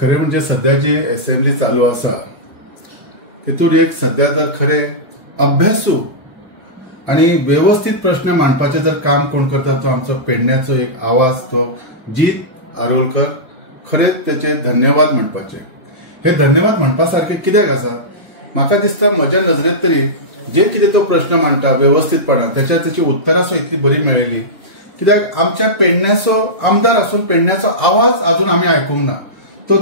खरे म्हणजे सध्याची असेंब्ली चालू आसा तेतून एक सध्या जर खरे अभ्यासू आणि व्यवस्थित प्रश्न मांडपाचे जर काम कोण करता तो आमचो पेडण्याचो एक आवाज तो जीत आरोलकर. खरेच त्याचे धन्यवाद म्हणपाचे. हे धन्यवाद म्हणपासारखे कित्याक आसा म्हाका दिसता म्हज्या नजरेत तरी जे कितें तो प्रश्न मांडटा व्यवस्थितपणान त्याची उत्तरां सुद्दां इतली बरी मेळिल्ली कित्याक आमच्या पेडण्याचो आमदार आसून पेडण्याचो आवाज अजून आमी आयकूंक ना. तो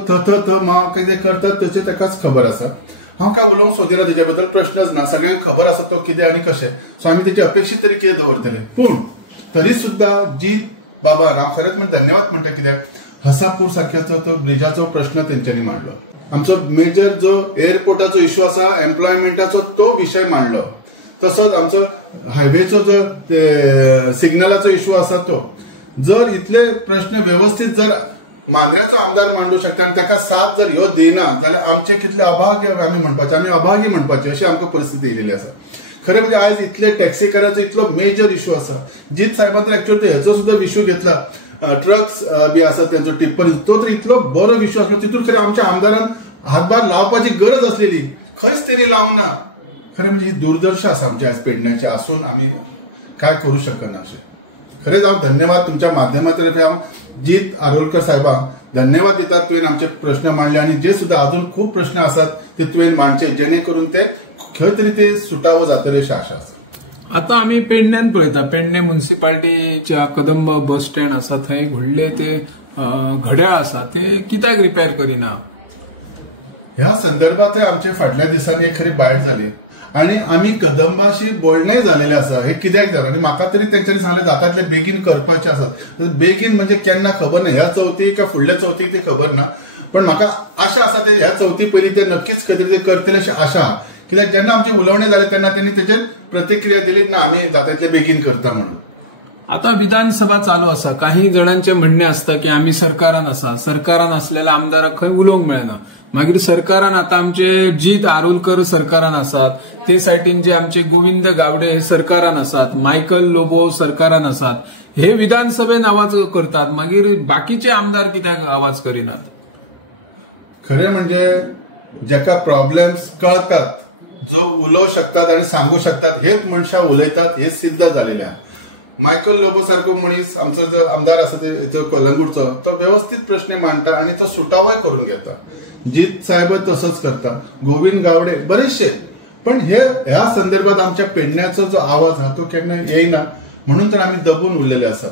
कितें करता तेचे ताकाच खबर आसा. हांव काय उलोवंक सोदिना तेजे बद्दल प्रश्नच ना. सगळ्यांक खबर आसा तो कितें आनी कशें सो आमी तेची अपेक्षीत तरी कितें दवरतले. पूण तरी सुद्दां जीत बाबा हांव खरेंच म्हण धन्यवाद म्हणटा कित्याक हसापूर सारख्याचो तो ब्रिजाचो प्रश्न तेंच्यांनी मांडलो. आमचो मेजर जो एअरपोर्टाचो इश्यू आसा एम्प्लॉयमेंटाचो तो विषय मांडलो. तसोच आमचो हायवेचो जो सिग्नलाचो इश्यू आसा तो जर इतले प्रश्न व्यवस्थित जर मांद्र्याचो आमदार मांडू शकता आणि ताका साथ जर ह्यो दिना जाल्यार आमचे कितले अभाग्य आमी म्हणपाचे आमी अभागी म्हणपाचे अशी आमकां परिस्थिती येयलेली आसा. खरें म्हणजे आयज इतले टॅक्सीकारांचो इतलो मेजर इश्यू आसा. जीत साहेबान तर एक्चुअली हेचो सुद्दां इश्यू घेतला. ट्रक्स बी आसा त्यांचो टिप्पर तो तर इतलो बरो विशय आसलो तितून खरें आमच्या आमदारान हातभार लावपाची गरज असलेली खंयच तेणी लावंक ना. खरें म्हणजे ही दुर्दर्शा आसा आमच्या आज पेडण्याची आसून आमी काय करू शकना अशें. खरेंच हांव धन्यवाद तुमच्या माध्यमांतर्फे हांव जीत आरोलकर साहेबांक धन्यवाद दितात. तुवें आमचे प्रश्न मांडले आणि जे सुद्दां अजून खूप प्रश्न आसात ते तुवें मांडचे जेणे करून ते खंय तरी ते सुटावो जातले अशी आशा आसा. आता आम्ही पेडण्यान पळयता पेडणे म्युनिसिपालिटीच्या कदंब बस स्टँड आसा थंय व्हडले ते घड्याळ आसा ते कित्याक रिपेर करिना. ह्या संदर्भात आमचे फाटल्या दिसांनी खरी बायट जाली आणि आम्ही कदंबाशी बोलणेय झालेले आसा. हे कित्याक जालें आणि म्हाका तरी तेंच्यांनी सांगलें जाता तितले बेगीन करपाचे आसात. बेगीन म्हणजे केन्ना खबर ना ह्या चवथीक काय फुडल्या चवथीक ती खबर ना. पण म्हाका आशा आसा ते ह्या चवथी पयलीं ते नक्कीच खंय तरी ते करतले अशी आशा. कित्याक जेन्ना आमचे उलोवणे जाले तेन्ना त्यांनी तेजेर प्रतिक्रिया दिली ना आम्ही जाता तितले बेगीन करता म्हणून. आता विधानसभा चालू आसा. काही जणांचे म्हणणे असता की आम्ही सरकारान आसा सरकारान असलेल्या आमदाराक खंय उलोवंक मेळना. मागीर सरकारान आता आमचे जीत आरोलकर सरकारान आसात. ते सायडीन जे आमचे गोविंद गावडे हे सरकारान आसात. मायकल लोबो सरकारान आसात. हे विधानसभेन आवाज करतात मागीर बाकीचे आमदार कित्याक आवाज करिनात. खरें म्हणजे जेका प्रॉब्लेम्स कळतात जो उलोवंक शकतात आणि सांगू शकतात हेच मनशां उलयतात हे सिद्ध झालेले आहे. मायकल लोबो सारको मनीस आमचो जो आमदार आसा तो कलंगूटचो तो व्यवस्थित प्रश्न मांडटा आणि तो सुटावय करून घेता. जीत साहेब तसंच करता. गोविंद गावडे बरेचशे. पण ह्या संदर्भात आमच्या पेडण्याचो जो आवाज हा तो केन्ना येईना म्हणून तर आम्ही दबून उरलेले आसात.